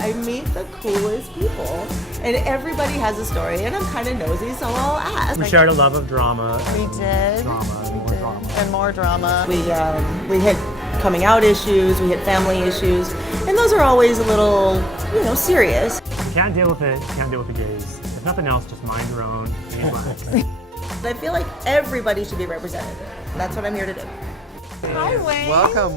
I meet the coolest people, and everybody has a story, and I'm kind of nosy, so I'll ask. We shared a love of drama. We did. Drama. And more drama. We hit coming out issues, we hit family issues, and those are always a little, serious. You can't deal with it. You can't deal with the gays. If nothing else, just mind your own and relax. I feel like everybody should be represented. That's what I'm here to do. Hi, Wayne. Welcome.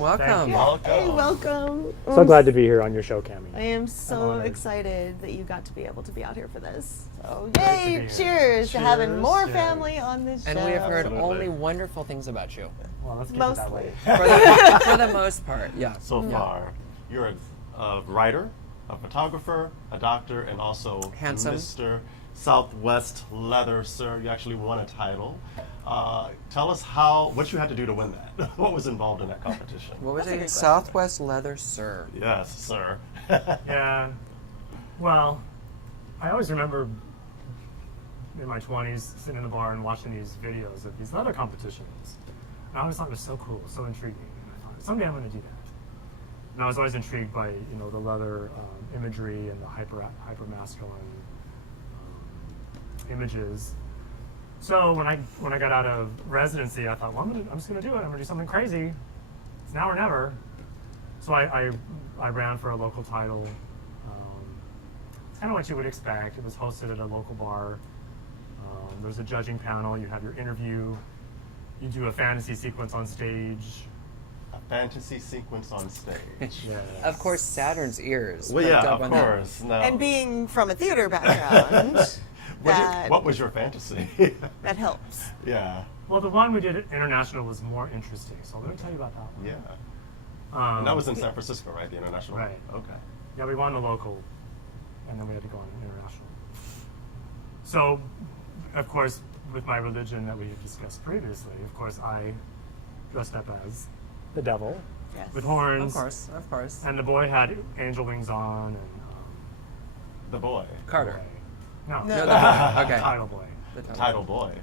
Hey, welcome. So glad to be here on your show, Cammie. I am so excited that you got to be able to be out here for this. So, yay! Cheers to having more family on this show. And we have heard only wonderful things about you. Well, let's keep it that way. For the most part, yeah. So far, you're a writer, a photographer, a doctor, and also Handsome. Mr. Southwest Leather, sir. You actually won a title. Tell us what you had to do to win that. What was involved in that competition? What was it? Southwest Leather, sir. Yes, sir. Yeah. Well, I always remember in my 20s sitting in the bar and watching these videos of these leather competitions. And I always thought it was so cool, so intriguing. And I thought, someday I'm going to do that. And I was always intrigued by the leather imagery and the hyper masculine images. So when I got out of residency, I thought, well, I'm just going to do it. I'm going to do something crazy. It's now or never. So I ran for a local title. It's kind of what you would expect. It was hosted at a local bar. There's a judging panel. You have your interview. You do a fantasy sequence on stage. A fantasy sequence on stage. Yes. Of course, Saturn's ears. Well, yeah, perked up of on that. course. No. And being from a theater background, What was your fantasy? that helps. Yeah. Well, the one we did at International was more interesting. So let me tell you about that one. Yeah. And that was in San Francisco, right? The international. Right. Okay. Yeah, we won the local, and then we had to go on international. So, of course, with my religion that we had discussed previously, of course, I dressed up as the devil with horns. Of course. And the boy had angel wings on, and The boy. Carter. no, Okay. title boy. The Title boy.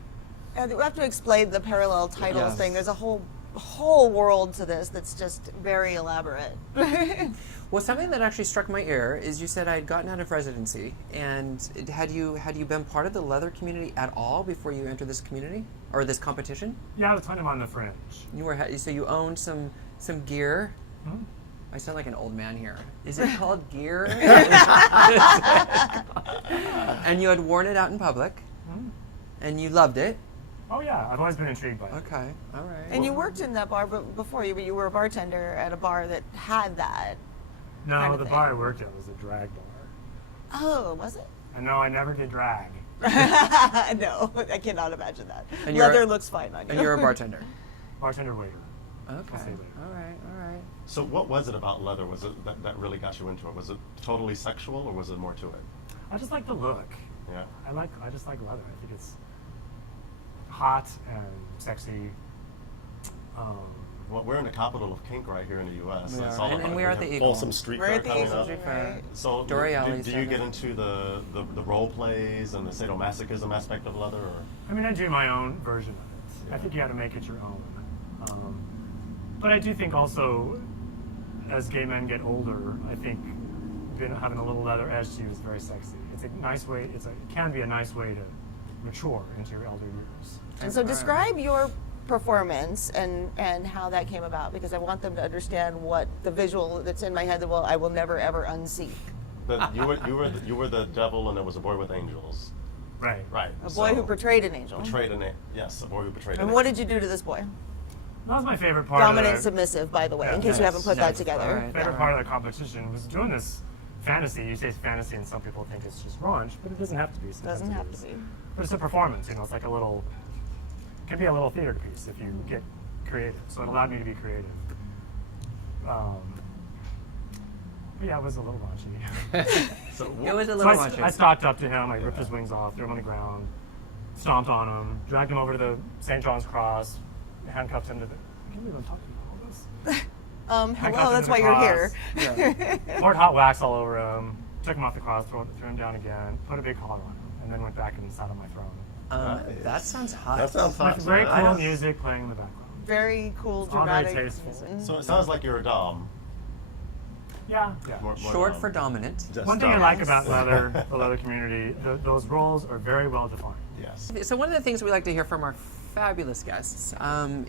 And we have to explain the parallel titles Yes. thing. There's a whole world to this that's just very elaborate. Well, something that actually struck my ear is you said I had gotten out of residency, and had you been part of the leather community at all before you entered this community or this competition? Yeah, I was kind of on the fringe. You were so you owned some gear. Hmm? I sound like an old man here. Is it called gear? And you had worn it out in public, and you loved it. Oh yeah, I've always been intrigued by it. Okay, all right. And you worked in that bar before you were a bartender at a bar that had that. No, kind of the thing. bar I worked at was a drag bar. Oh, was it? And no, I never did drag. No, I cannot imagine that. And you're- Leather looks fine on you. And you're a bartender. Bartender waiter. Okay. say that. All right. So what was it about leather? Was it that really got you into it? Was it totally sexual, or was it more to it? I just like the look. Yeah. I just like leather. I think it's hot and sexy. Well, we're in the capital of kink right here in the U.S. We It's are. all And about we are at the Eagle. Folsom Street We're Fair at the coming Eagle up. Street Fair. So Dory do Alley's you down get there. into the role plays and the sadomasochism aspect of leather? Or? I mean, I do my own version of it. I think you got to make it your own. But I do think also, as gay men get older, I think having a little leather edge to you is very sexy. It's a nice way. It can be a nice way to mature into your elder years. And so describe your performance and how that came about, because I want them to understand what the visual that's in my head that I will never ever unsee. But you were the devil, and there was a boy with angels. Right. Right. A boy who portrayed an angel. Yes, a boy who portrayed. And what did you do to this boy? That was my favorite part. Dominant, of submissive, by the way, in case you Yes, haven't put that yes, together. all right. favorite part of the competition was doing this fantasy. You say fantasy, and some people think it's just raunch, but it doesn't have to be. Sometimes Doesn't it have is. to be. But it's a performance. It's like can be a little theater piece if you get creative. So it allowed me to be creative. But yeah, it was a little raunchy. It was a So little I raunchy. stalked up to him. I ripped his wings off, threw him on the ground, stomped on him, dragged him over to the St. John's Cross, handcuffed him to the. I can't believe I'm talking about all this. Hello, that's him why to the you're here. cross, poured hot wax all over him, took him off the cross, threw him down again, put a big collar on him, and then went back and sat on my throne. That sounds hot. That sounds hot. With very man. cool music playing in the background. Very cool, All very dramatic. tasteful. So it sounds like you're a dom. Yeah. More Short for dominant. just One thing I dominant. like about the leather community, those roles are very well defined. Yes. So one of the things we like to hear from our fabulous guests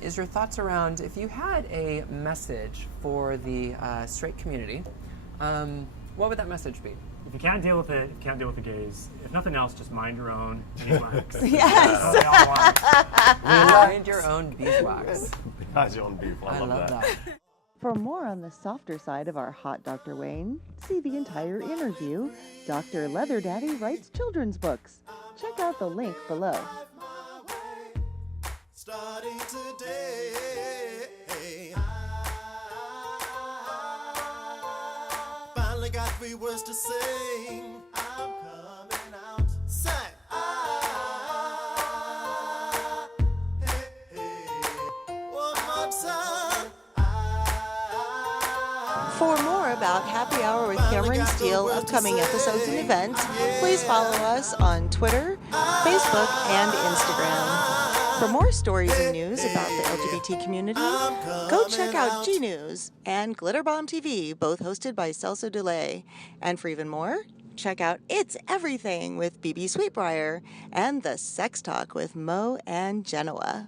is your thoughts around if you had a message for the straight community, what would that message be? If you can't deal with it, if you can't deal with the gays, if nothing else, just mind your own beeswax. Yes. We all want. Mind your own beeswax. Guys, your own beef. I love that. For more on the softer side of our hot Dr. Wayne, see the entire interview. Dr. Leather Daddy writes children's books. Check out the link below. Starting today. Finally got 3 words to sing. I'm coming out. Say. Hey, hey. One more time. For more about Happy Hour with Cameron Stiehl, upcoming episodes and events, please follow us on Twitter, Facebook, and Instagram. For more stories and news about the LGBT community, go check out G News and Glitter Bomb TV, both hosted by Celso Delay. And for even more, check out It's Everything with BB Sweetbriar and The Sex Talk with Mo and Genoa.